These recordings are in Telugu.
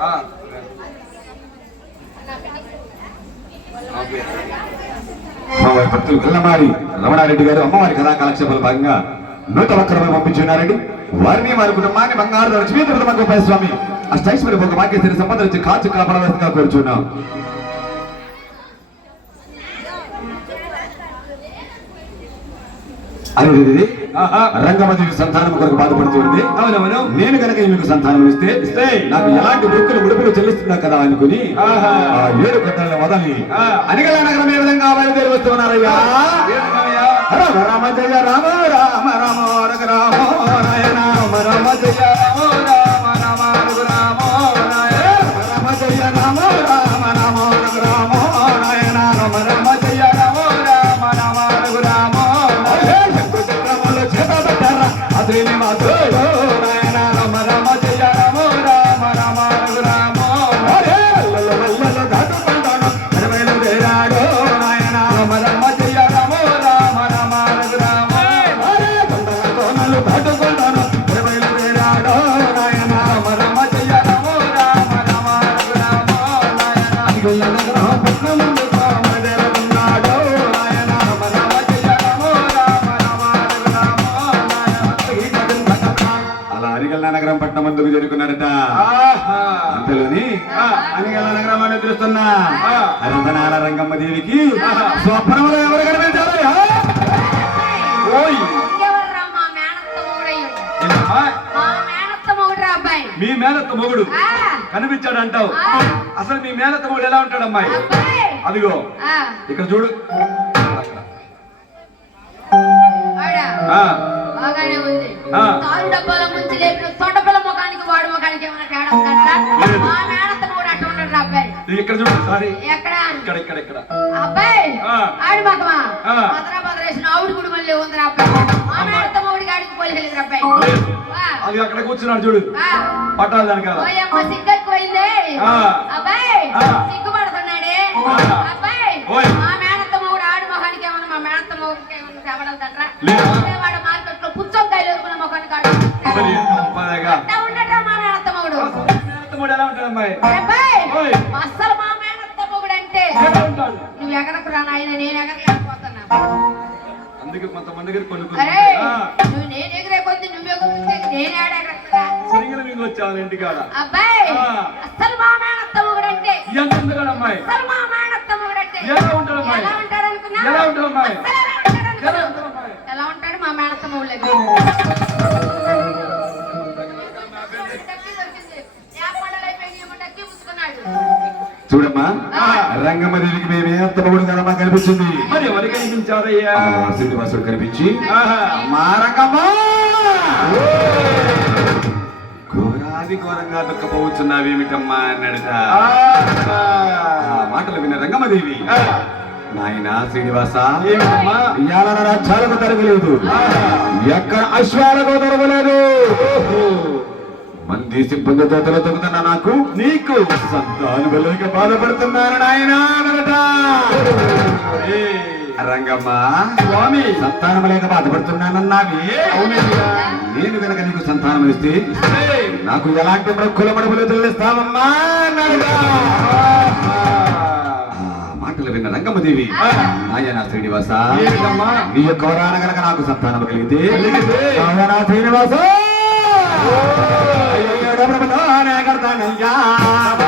ఆ. ఓకే. అమ్మవారి భక్తులు గల్లమారి రమణారెడ్డి గారు అమ్మవారి కథా కాలక్షేపాల భాగంగా నూట ఒక్క రూపాయలు పంపించున్నారండి వారిని వారి కుటుంబాన్ని బంగారు లక్ష్మీ తిరుమల స్వామి అష్టైశ్వరి ఒక భాగ్యశ్రీ సంపద నుంచి కాచు కాపాడవలసిందిగా కోరుచున్నాం అనేది. రంగమదేవి సంతానం కొరకు బాధపడుతుంది అవునవును. నేను కనుక ఈమెకు సంతానం ఇస్తే ఇస్తే. నాకు ఎలాంటి మొక్కులు ముడుపులు చెల్లిస్తున్నా కదా అనుకుని ఏడు కట్టలను వదలి. అనిగల నగరం ఏ విధంగా బయలుదేరి వస్తున్నారయ్యా? రామ రామ జయ రామ రామ రామ రామ రామ రామ రామ. ముందుకు చేరుకున్నారట. ఆహా. అంతలోని. అనిగల నగరంలో నిద్రిస్తున్న ఆ. అనంతనాల రంగమ్మ దేవికి. స్వప్నంలో ఎవరు ఇంకెవర్రా మా మేనత్త మొగుడు. ఆ, కనిపించాడు అంటావు. అసలు మీ మేనత్త మొగుడు ఎలా ఉంటాడు అమ్మాయి? అబ్బాయి. అదిగో. ఆ, ఇక్కడ చూడు. ఆడా, ఆ, వాడు ముఖానికి ఏమైనా తేడా. మా మేనత్త మొగుడు అట్లా ఉంటాడు అబ్బాయి ఇక్కడ చూడు సారీ ఎక్కడ ఇక్కడ ఇక్కడ ఇక్కడ అబ్బాయి. ఆడి మగమా ఆవిడ గుడి మళ్ళీ ఉందిరా అబ్బాయి మా మేనత్త మొగుడికి ఆడికి పోలికెళ్ళిందిరా అబ్బాయి అది అక్కడ కూర్చున్నాడు చూడు. పట్టాలి దాని కదా ఓయమ్మ సిగ్గెక్కువైంది ఆ. అబ్బాయి. సిగ్గుపడుతున్నాడే. అబ్బాయి. మా మేనత్త మొగుడు ఆడి మొహానికి ఏమన్నా మా మేనత్త మొగుడికి ఏమన్నా లేదు. అస్సలు మా మేనత్త మొగుడు అంటే ఎలా ఉంటాడు నువ్వు ఎగరకురా నాయన నేను ఎగరలేకపోతున్నా అందుకే కొంతమంది దగ్గర కొన్ని కొన్ని అరే ఆ, నువ్వు నేను ఎగిరే కొద్ది నువ్వు నేను సరిగ్గా మీకు వచ్చాను అబ్బాయి. అస్సలు మా మేనత్త మొగుడు అంటే ఎంత ఉంది కదా అమ్మాయి అసలు మా మేనత్త మొగుడంటే ఎలా ఉంటాడు అమ్మాయి? ఎలా ఉంటాడు అనుకున్నావు? ఎలా ఉంటాడు అమ్మాయి? అసలు ఎలా ఉంటాడు ఎలా అనుకున్నావు? ఉంటాడు అమ్మాయి? ఎలా ఉంటాడు మా మేనత్త మొగుడు ఆ. రంగమ్మ దేవికి మేము ఏ తమ్ముడు కదమ్మా కనిపించింది. మరి ఎవరు కనిపించారయ్యా? శ్రీనివాసుడు కనిపించి. రంగమ్మ! ఘోరాది ఘోరంగా దుఃఖపోవచ్చున్నావేమిటమ్మా అన్నాడట. ఆ మాటలు విన్న రంగమ్మదేవి ఆ. నాయన శ్రీనివాస? ఇవాళ రథాలకు తరగలేదు ఎక్కడ అశ్వాలకు తరగలేదు మంది సిబ్బంది తోటలో తొక్కుతున్న నాకు నీకు సంతాను వెళ్ళక బాధపడుతున్నాను నాయన. రంగమ్మ స్వామి సంతానం లేక బాధపడుతున్నానన్నావి. నేను కనుక నీకు సంతానం ఇస్తే. నాకు ఎలాంటి మొక్కుల మడుపులు మాటలు విన్న రంగమ్మదేవి. నాయన శ్రీనివాస? నీ యొక్క వరాన కనుక నాకు సంతానం కలిగితే శ్రీనివాస கனஞ்சா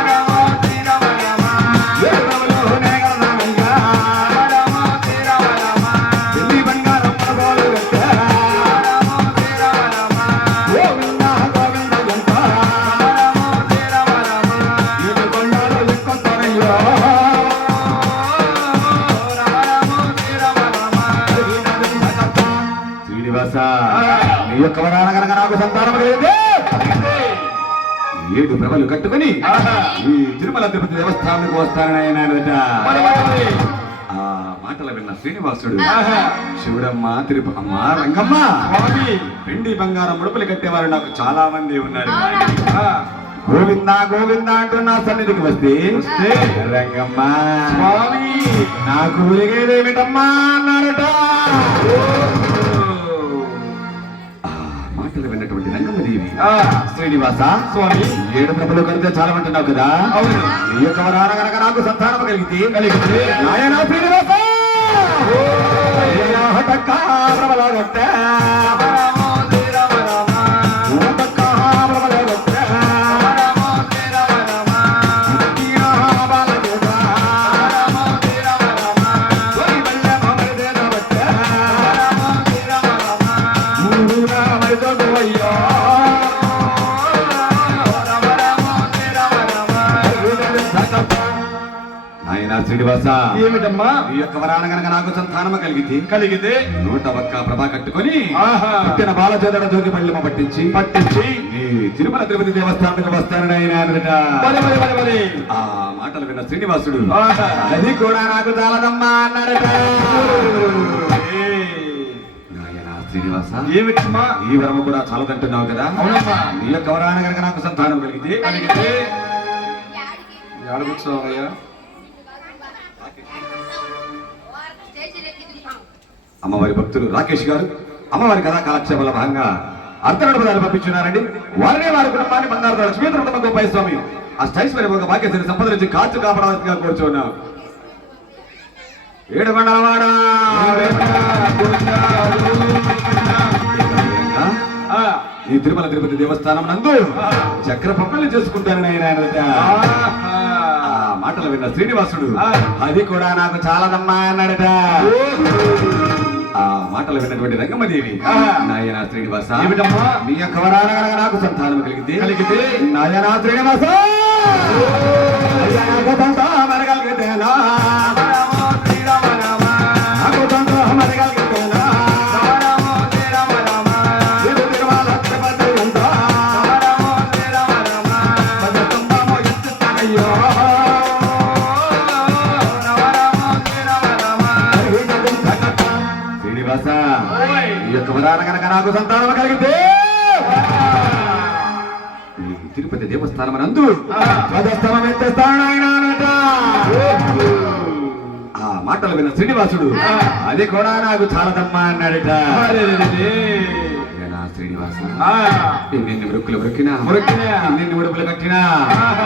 ఈ తిరుమల తిరుపతి దేవస్థానానికి వస్తానని మనమనమని. ఆ మాటలు విన్న శ్రీనివాసుడు. శివుడమ్మ తిరుప అమ్మ రంగమ్మ వెండి బంగారం ముడుపులు కట్టేవారు నాకు చాలా మంది ఉన్నారు. గోవింద గోవింద అంటూ నా సన్నిధికి వస్తే రంగమ్మ స్వామి. నాకు ఉలిగేదేమిటమ్మా అన్నారట. ఆ మాటలు ఆ, శ్రీనివాస. స్వామి. ఏడు ప్రభులు కలిగితే చాలా అంటున్నావు కదా? అవును. నీ యొక్క గనక నాకు సంతానం కలిగితే కలిగితే? నాయనా శ్రీనివాస! ప్రబలగొట్ట. శ్రీనివాస. ఏమిటమ్మా? ఈ యొక్క వరాన గనక నాకు సంతానము కలిగితే కలిగితే? నూట ఒక్క ప్రభా కట్టుకొని ఆహా. పుట్టిన బాలచోదర జోగి పళ్ళెమ పట్టించి పట్టించి? ఈ తిరుమల తిరుపతి దేవస్థానానికి వస్తానని ఆయన ఆ మాటలు విన్న శ్రీనివాసుడు. అది కూడా నాకు చాలదమ్మా అన్నాడట ఏయ్, నాయనా శ్రీనివాస ఏమిటమ్మా? ఈ వరము కూడా చాలదంటున్నావు కదా? అవునమ్మా. నీ యొక్క వరాన గనక నాకు సంతానం కలిగితే కలిగితే? అమ్మవారి భక్తులు రాకేష్ గారు అమ్మవారి కథా కాలక్షేపాల భాగంగా అర్ధనడపదాలు పంపించున్నారండి. వారిని వారి కుటుంబాన్ని బంగారు లక్ష్మీ గోపాయ స్వామి. అష్టైశ్వర్య ఒక భాగ్యశ్రీ సంపద నుంచి కాచు కాపాడవలసిగా కూర్చున్నాం. ఈ తిరుమల తిరుపతి దేవస్థానం నందు చక్ర పొక్కలు చేసుకుంటానని ఆయన మాటలు విన్న శ్రీనివాసుడు. అది కూడా నాకు చాలదమ్మా అన్నాడట. మాటలు విన్నటువంటి రంగమ్మదేవి ఆ. నాయన శ్రీనివాస. ఏమిటమ్మా? నీ యొక్క వరాన గనక నాకు సంతానం కలిగితే? కలిగితే? నాయన శ్రీనివాస! సంతానం శ్రీనివాస. ఈ యొక్క వరాన గనక నాకు సంతానం కలిగితే తిరుపతి దేవస్థానం నందు ఎత్తేస్తాను. ఆ మాటలు విన్న శ్రీనివాసుడు అది కూడా నాకు చాలదమ్మా అన్నాడట శ్రీనివాస ఆ, ఎన్నెన్ని వృక్కులు వృక్కినా. ఎన్నెన్ని ఉడుపులు కట్టినా.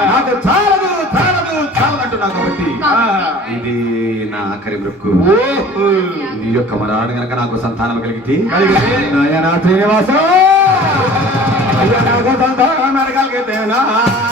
నాకు చాలదు చాలదు చాలదంటున్నా కాబట్టి. ఇది నా ఆఖరి ఓహో. నీ యొక్క మరాడు గనక నాకు సంతానం కలిగితే కలిగితే? నాయనా శ్రీనివాస అయ్యా నాకు సంతానం కలిగితేనా నాకు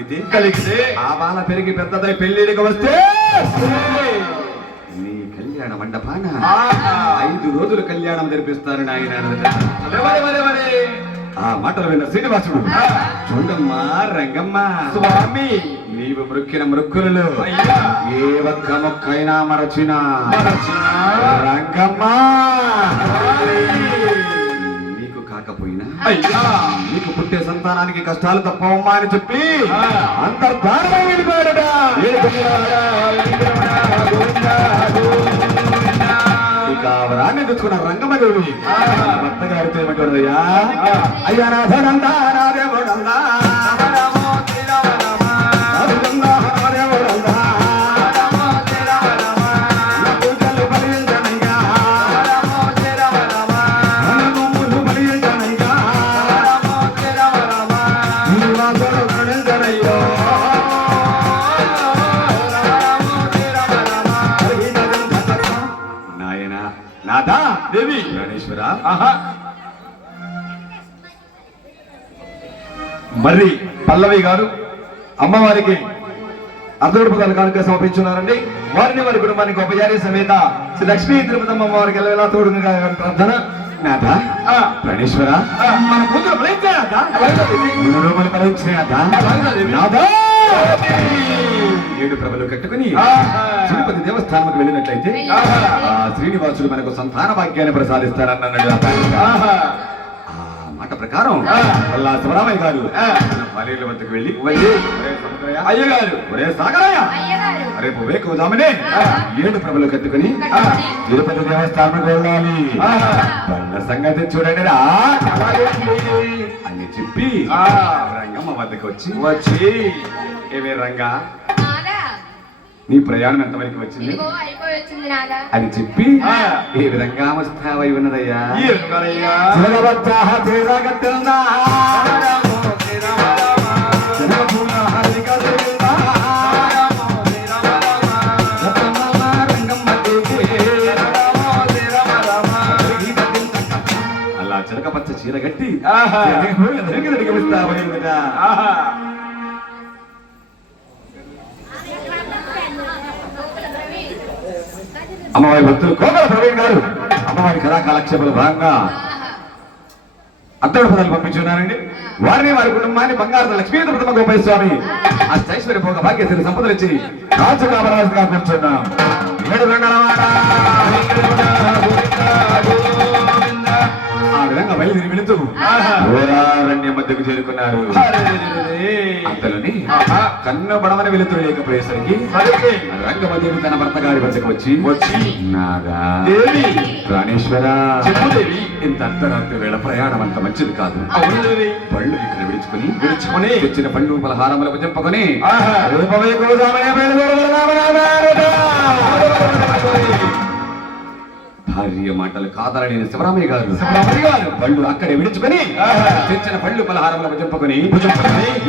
కలిగితే కలిగితే ఆ బాల పెరిగి పెద్దదై పెళ్ళిడికి వస్తే. నీ కళ్యాణ మండపాన. ఐదు రోజులు కళ్యాణం జరిపిస్తారు నాయన ఆ మాటలు విన్న శ్రీనివాసుడు. చూడమ్మా రంగమ్మ స్వామి నీవు మృక్కిన మృక్కులలో అయ్యా. ఏ ఒక్క మొక్కైనా మరచిన? రంగమ్మ. నీకు కాకపోయినా అయ్యా సంతానానికి కష్టాలు తప్పవమ్మా అని చెప్పి. అంతర్ధానమై వెళ్ళిపోయాడట. ఇక వరాన్ని తెచ్చుకున్న. భర్త గారితో ఏమంటాడయ్యా ఆ. అయ్యా నా ధనందా నా దేవుడందా దేవి. ప్రాణేశ్వర ఆహా. మరి పల్లవి గారు అమ్మవారికి అర్ధరూపదాలు కానుక సమర్పించున్నారండి. వారిని వారి కుటుంబానికి ఉపచారి సమేత శ్రీ లక్ష్మీ తిరుపతమ్మ అమ్మవారికి ఎలా తోడుగా ప్రార్థన. ఆ, ప్రాణేశ్వర మన కూతురు ఫలించాయట. అలాగే ఏడు ప్రభలు కట్టుకుని. తిరుపతి దేవస్థానంకి వెళ్ళినట్లయితే. ఆ శ్రీనివాసుడు మనకు సంతాన భాగ్యాన్ని ప్రసాదిస్తారన్నాడు మాట ప్రకారం. వల్ల శివరామయ్య గారు ఆ. మన పాలేరుల వద్దకు వెళ్ళి వెళ్ళి. "ఒరే సముద్రయ్య, అయ్యగారు. ఒరే సాగరయ్య అయ్యగారు. రేపు వేకువదామనే ఏడు ప్రభులు కట్టుకుని తిరుపతి దేవస్థానం వెళ్ళాలి. బండ సంగతి చూడండి రా. అని చెప్పి రంగమ్మ వద్దకు వచ్చి వచ్చి. ఏమే రంగా? నీ ప్రయాణం ఎంతవరకు వచ్చింది? అని చెప్పి ఏ విధంగా వస్తావై ఉన్నదయ్యా? అలా చిలక పచ్చ చీర కట్టి వస్తావై అమ్మవారి భక్తులు కోకల ప్రవీణ్ గారు అమ్మవారి కళా కాలక్షేపాలు భాగంగా అత్తడు పదాలు పంపించున్నారండి. వారిని వారి కుటుంబాన్ని బంగారు లక్ష్మీ ప్రథమ గోపాల స్వామి ఆ ఐశ్వర్య భోగ భాగ్యశ్రీ సంపదలు ఇచ్చి రాజు కామరాజుగా కూర్చున్నాం. ఏడు రంగలవాడ, వెళుతూ ఘోరారణ్య మధ్యకు చేరుకున్నారు. అంతలోని కన్ను బడమని వెళుతూ లేకపోయేసరికి రంగమదేవి తన భర్త గారి వద్దకు వచ్చి వచ్చి. నాగా దేవి. ప్రాణేశ్వర. ఇంత అర్ధరాత్రి వేళ ప్రయాణం అంత మంచిది కాదు. పళ్ళు ఇక్కడ విడుచుకుని విడుచుకొని. తెచ్చిన పండు పలహారములకు చెప్పుకొని. రూపమే భార్య మాటలు కాదరని శివరామయ్య గారు. పళ్ళు అక్కడే విడుచుకొని. తెచ్చిన పళ్ళు పలహారములకు చెప్పుకొని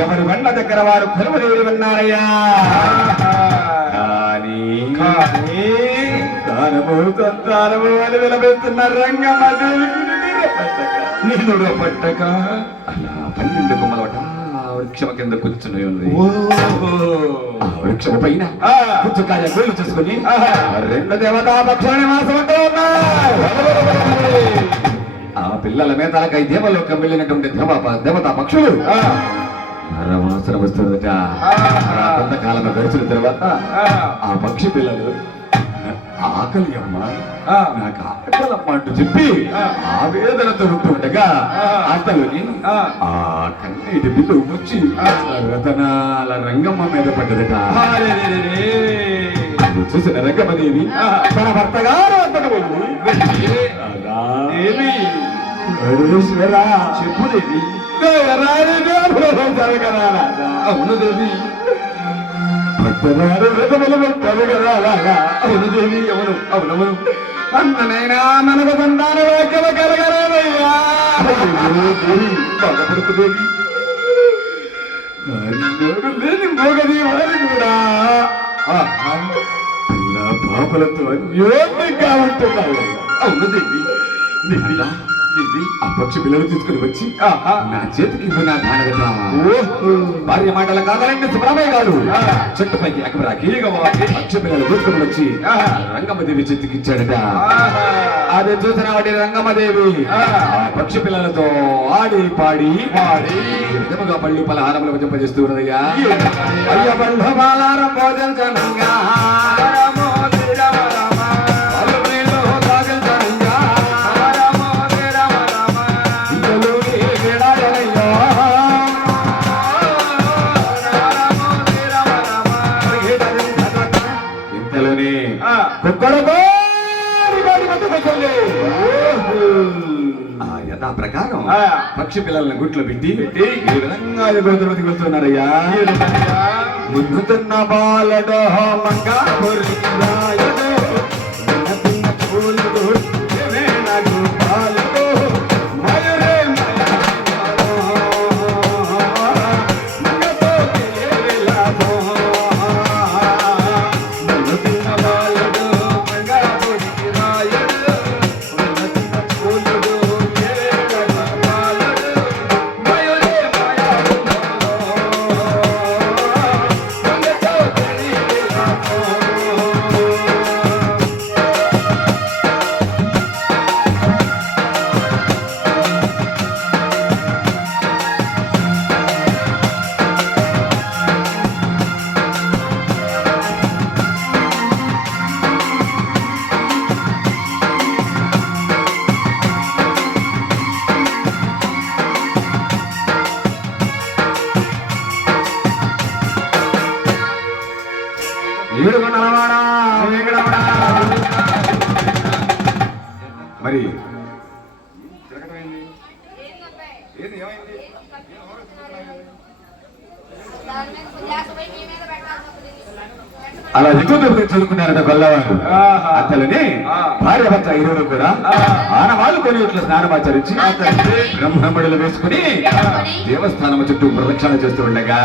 ఎవరి బండ్ల దగ్గర వారు కొలువులేరు విన్నారయ్యా సంతానము అని పట్టక అలా పన్నెండు కొమ్మలవట వృక్షమ కింద కూర్చుని ఉంది. ఆ వృక్షము పైన చేసుకుని ఆహా. రెండు దేవతా పక్షాన్ని మాసమంటూ ఉన్నాయి. ఆ పిల్లల మీద తలకై దేవలోకం వెళ్ళినటువంటి దేవ దేవతా పక్షులు. నరవాసన వస్తుందట. ఆ. కొంతకాలం గడిచిన తర్వాత ఆ పక్షి పిల్లలు ఆకలి అమ్మ. నాకు ఆకలమ్మ అంటూ చెప్పి ఆవేదనతో ఉంటుండగా అతలుని ఆ. కన్నీటి బిల్లు వచ్చి రతనాల రంగమ్మ మీద పడ్డదట. చూసిన రంగమదేవి తన భర్త గారు చెప్పు దేవి. అవును దేవి. అవును దేవి అవును అవునవును. అన్ననైనా మనకు సంతాన వాక్యము కలగరాలయ్యా. బాధపడుతు లేని మోగది వారి కూడా. పిల్ల పాపలతో అన్యోన్యంగా ఉంటున్నావు. అవును దేవి. దేవి. ఆ పక్షి పిల్లలు తీసుకుని వచ్చి. నా చేతికి నా దానగట. భార్య మాటలు కాదాలంటే సుబ్రహ్మయ్య గారు. చెట్టుపైకి ఎక్కబరాకి ఈగవాకి. పక్షి పిల్లలు తీసుకుని వచ్చి. రంగమ్మదేవి చేతికి ఇచ్చాడట. అది చూసిన వాటి రంగమ్మదేవి పక్షి పిల్లలతో ఆడి పాడి పాడి. విధముగా పళ్ళు పలహారములు భజింపజేస్తూ ఉన్నదయ్యా అయ్య పళ్ళు పలహారం యథా ప్రకారం. పక్షి పిల్లలను గుట్లో పెట్టి ఈ విధంగా ఎగురుతున్నది వెళ్తున్నారయ్యా ముగ్గుతున్న బాలడో మంగా మరి ఏంది, ఏమైంది? దాని మీద కొంచెం ఆశ పోయి మీ మీద పెట్టాల్సి వస్తుంది. పెట్టమని. అలా ఎక్కువ దెబ్బలు చదువుకున్నారట గొల్లవారు. అతలని ఆ. భార్య భర్త ఇరువురు కూడా. ఆనవాళ్ళు కొని ఇట్లా స్నానమాచరించి బ్రహ్మముడులు వేసుకుని వేసుకుని దేవస్థానం చుట్టూ ప్రదక్షిణ చేస్తూ ఉండగా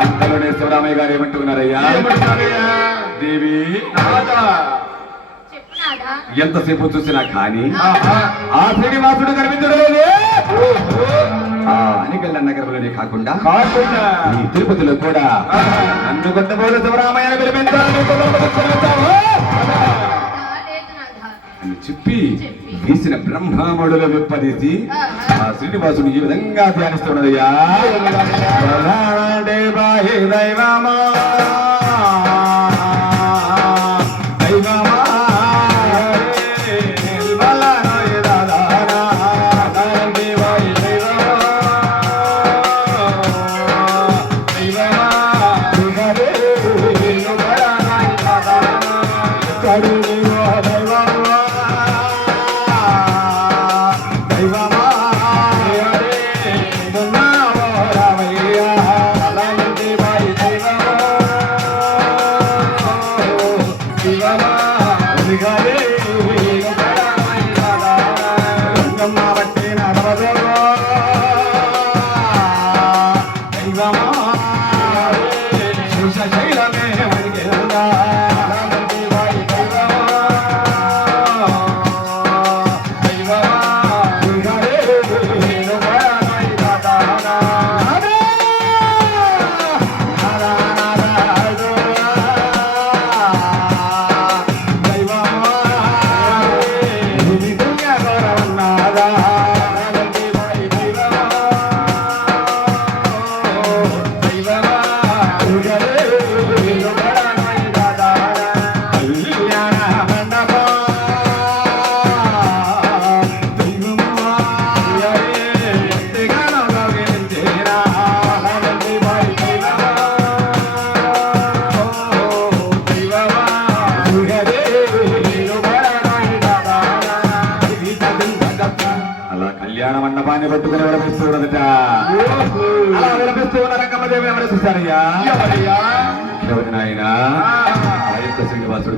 అంతలోనే శివరామయ్య గారు ఏమంటున్నారయ్యా? దేవి నాదా. చెప్పు నాదా. ఎంతసేపు చూసినా కానీ. ఆ శ్రీనివాసుడు కనిపించడం లేదే. ఆ అనికల్ల నగరంలోనే కాకుండా కాకుండా ఈ తిరుపతిలో కూడా. నన్ను కొట్టబోలు నాదా. అని చెప్పి. వీసిన బ్రహ్మముడులు విప్పదీసి. ఆ శ్రీనివాసుని ఈ విధంగా ధ్యానిస్తున్నదయ్యా దైవమా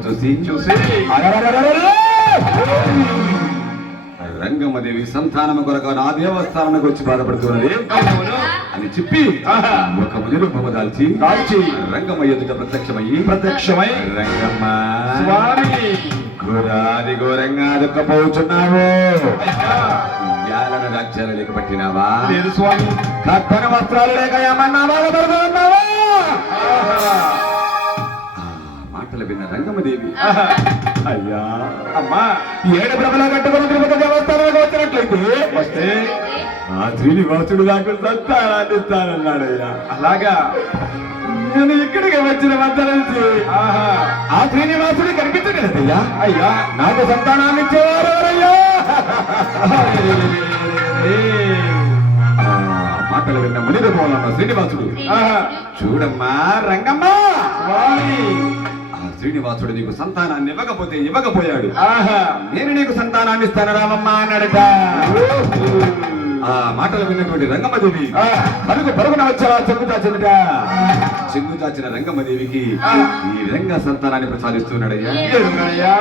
చూసి చూసి! రంగమ్మదేవి సంతానము కొరకు నా దేవస్థానానికి వచ్చి బాధపడుతున్నది. అని చెప్పి. ఒక మునిరూపము దాల్చి దాల్చి రంగమ్మ ఎదుట ప్రత్యక్షమయ్యి ప్రత్యక్షమై రంగమ్మ స్వామి ఘోరాది ఘోరంగా. యాలను రాజ్యాలు లేక పట్టినావా లేదు స్వామి కట్టని వస్త్రాలు లేక ఏమన్నా బాధపడుతున్నావా మాటలు విన్న రంగమ్మదేవి ఆహా. అయ్యా అమ్మా ఏడు ప్రభల కట్టుకుని తిరుపతి దేవస్థానానికి వచ్చినట్లయితే వస్తే ఆ శ్రీనివాసుడు నాకు సంతానాన్ని ఇస్తానన్నాడయ్యా. అలాగా నేను ఇక్కడికి వచ్చిన వద్ద నుంచి ఆ శ్రీనివాసుడు కనిపించగలదయ్యా అయ్యా నాకు సంతానాన్ని ఇచ్చేవారు ఎవరయ్యా? మాటలు విన్న మునిరూపంలో శ్రీనివాసుడు. చూడమ్మా రంగమ్మ! స్వామి. శ్రీనివాసుడు నీకు సంతానాన్ని ఇవ్వకపోతే ఇవ్వకపోయాడు. ఆహా. నేను నీకు సంతానాన్ని ఇస్తాను రామమ్మ అన్నాడట. ఆ మాటలు విన్నటువంటి రంగమ్మదేవి. పలుకు పరుగున వచ్చారా చెంగు చాచిందట చెంగు చాచిన రంగమ్మదేవికి ఈ విధంగా సంతానాన్ని ప్రసాదిస్తున్నాడయ్యా.